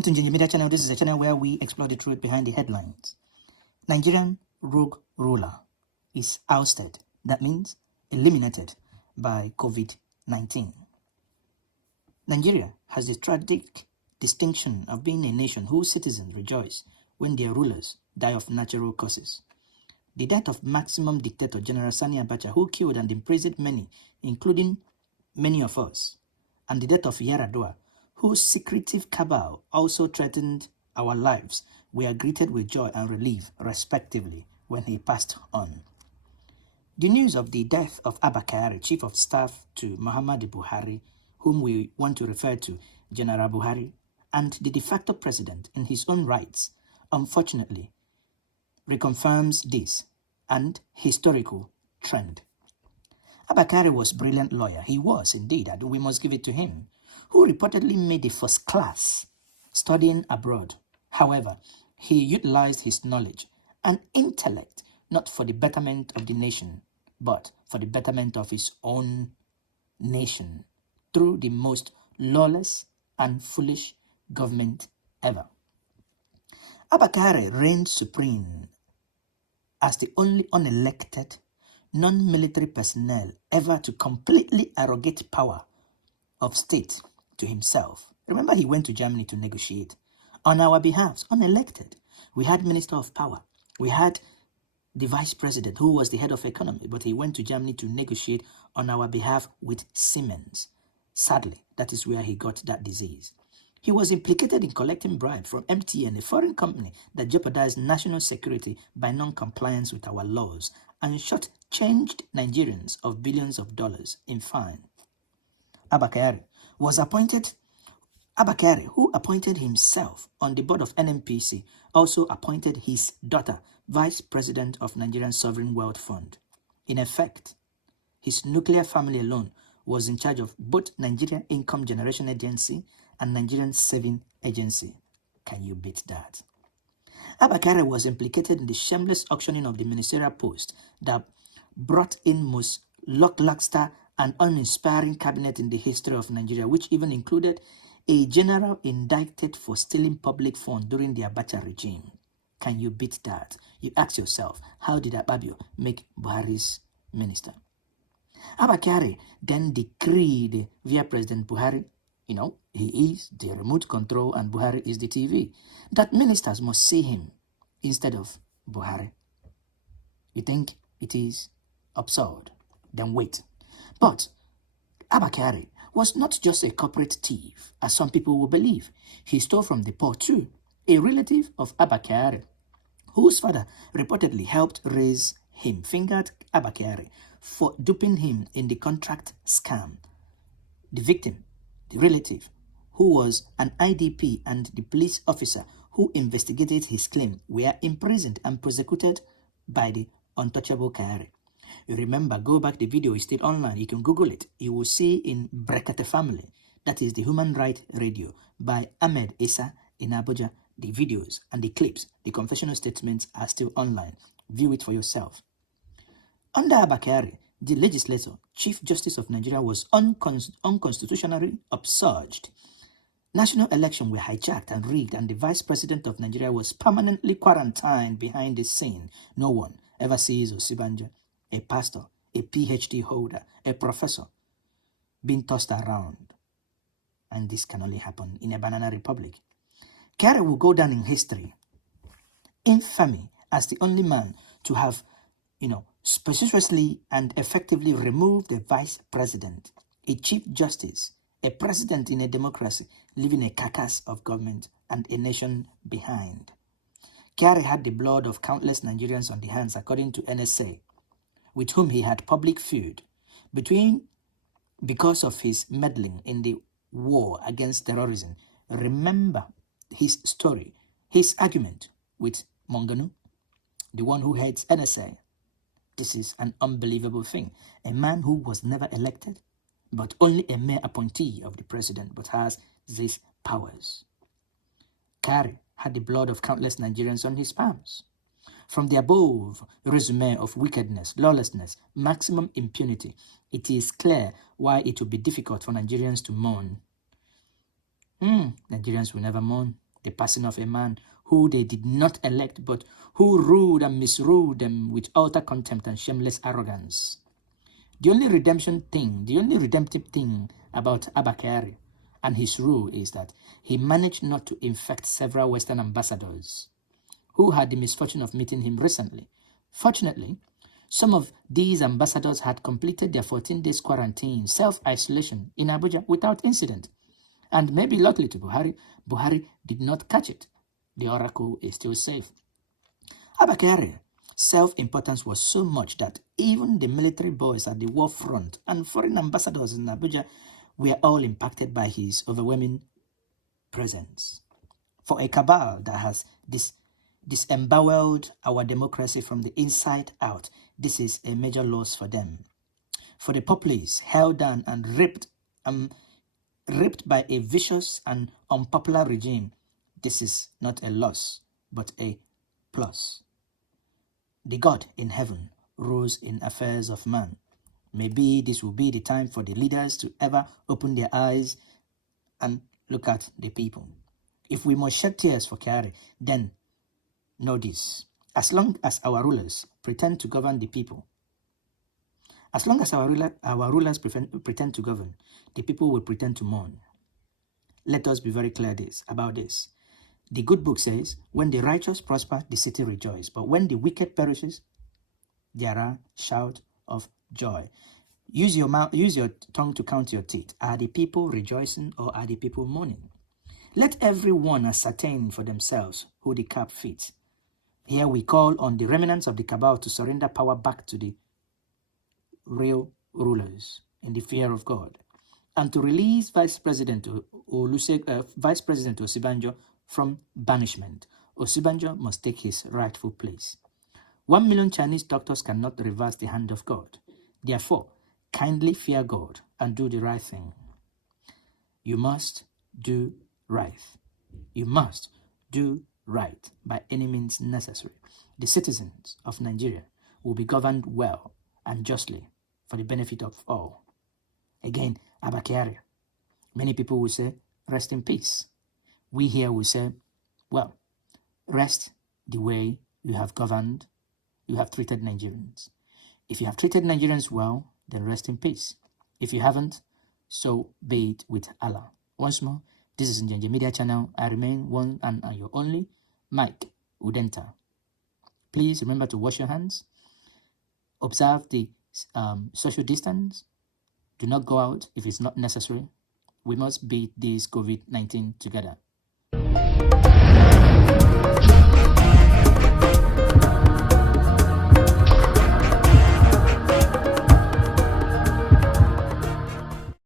Welcome to Njenje Media Channel. This is a channel where we explore the truth behind the headlines. Nigerian rogue ruler is ousted. That means eliminated by COVID-19. Nigeria has the tragic distinction of being a nation whose citizens rejoice when their rulers die of natural causes. The death of maximum dictator General Sani Abacha, who killed and imprisoned many, including many of us, and the death of Yaradua, whose secretive cabal also threatened our lives, were greeted with joy and relief, respectively, when he passed on. The news of the death of Abba Kyari, Chief of Staff to Muhammadu Buhari, whom we want to refer to General Buhari, and the de facto president in his own rights, unfortunately, reconfirms this and historical trend. Abba Kyari was a brilliant lawyer. He was indeed, and we must give it to him, who reportedly made the first class studying abroad. However, he utilized his knowledge and intellect not for the betterment of the nation, but for the betterment of his own nation through the most lawless and foolish government ever. Abba Kyari reigned supreme as the only unelected, non-military personnel ever to completely arrogate power of state to himself. Remember, he went to Germany to negotiate on our behalf, unelected. We had Minister of Power. We had the Vice President, who was the head of economy, but he went to Germany to negotiate on our behalf with Siemens. Sadly, that is where he got that disease. He was implicated in collecting bribes from MTN, a foreign company that jeopardized national security by non-compliance with our laws and short-changed Nigerians of billions of dollars in fine. Abba Kyari, who appointed himself on the board of NNPC, also appointed his daughter Vice President of Nigerian Sovereign Wealth Fund. In effect, his nuclear family alone was in charge of both Nigerian Income Generation Agency and Nigerian Saving Agency. Can you beat that? Abba Kyari was implicated in the shameless auctioning of the ministerial post that brought in most lackluster and uninspiring cabinet in the history of Nigeria, which even included a general indicted for stealing public funds during the Abacha regime. Can you beat that? You ask yourself, how did Ababio make Buhari's minister? Abba Kyari then decreed via President Buhari, he is the remote control and Buhari is the TV, that ministers must see him instead of Buhari. You think it is absurd? Then wait. But Abba Kyari was not just a corporate thief, as some people will believe. He stole from the poor too, a relative of Abba Kyari, whose father reportedly helped raise him, fingered Abba Kyari for duping him in the contract scam. The victim, the relative, who was an IDP, and the police officer who investigated his claim were imprisoned and prosecuted by the untouchable Kyari. You remember, go back, the video is still online. You can Google it. You will see in Brekete Family, that is the Human Rights Radio by Ahmed Issa in Abuja, the videos and the clips, the confessional statements are still online. View it for yourself. Under Abba Kyari, the legislator, Chief Justice of Nigeria, was unconstitutionally upsurged. National elections were hijacked and rigged, and the Vice President of Nigeria was permanently quarantined behind the scene. No one ever sees Osibanjo, a pastor, a PhD holder, a professor, being tossed around. And this can only happen in a banana republic. Kyari will go down in history, infamy, as the only man to have, speciously and effectively removed the vice president, a chief justice, a president in a democracy, leaving a carcass of government and a nation behind. Kyari had the blood of countless Nigerians on the hands, according to NSA, with whom he had public feud because of his meddling in the war against terrorism. Remember his story, his argument with Monganu, the one who heads NSA. This is an unbelievable thing. A man who was never elected, but only a mere appointee of the president, but has these powers. Kyari had the blood of countless Nigerians on his palms. From the above resume of wickedness, lawlessness, maximum impunity, it is clear why it will be difficult for Nigerians to mourn. Nigerians will never mourn. the passing of a man who they did not elect, but who ruled and misruled them with utter contempt and shameless arrogance. The only redemptive thing about Abba Kyari and his rule is that he managed not to infect several Western ambassadors who had the misfortune of meeting him recently. Fortunately, some of these ambassadors had completed their 14 days quarantine, self-isolation in Abuja without incident. And maybe luckily to Buhari, Buhari did not catch it. The oracle is still safe. Abba Kyari self-importance was so much that even the military boys at the war front and foreign ambassadors in Abuja were all impacted by his overwhelming presence. For a cabal that has disemboweled our democracy from the inside out, this is a major loss for them. For the populace held down and raped by a vicious and unpopular regime, this is not a loss, but a plus. The God in heaven rules in affairs of man. Maybe this will be the time for the leaders to ever open their eyes and look at the people. If we must shed tears for Kyari, then know this: as long as our rulers pretend to govern the people, as long as our rulers pretend to govern, the people will pretend to mourn. Let us be very clear about this. The good book says, when the righteous prosper, the city rejoices. But when the wicked perishes, there are shouts of joy. Use your tongue to count your teeth. Are the people rejoicing or are the people mourning? Let everyone ascertain for themselves who the cap fits. Here we call on the remnants of the cabal to surrender power back to the real rulers in the fear of God, and to release Vice President Osinbajo from banishment. Osinbajo must take his rightful place. 1 million Chinese doctors cannot reverse the hand of God. Therefore, kindly fear God and do the right thing. You must do right. You must do right by any means necessary. The citizens of Nigeria will be governed well and justly for the benefit of all. Again, Abba Kyari. Many people will say, rest in peace. We here will say, well, rest the way you have governed, you have treated Nigerians. If you have treated Nigerians well, then rest in peace. If you haven't, so be it with Allah. Once more, this is Njenje Media Channel. I remain one and your only, Mike Udenta. Please remember to wash your hands, observe the social distance, do not go out if it's not necessary. We must beat this COVID-19 together.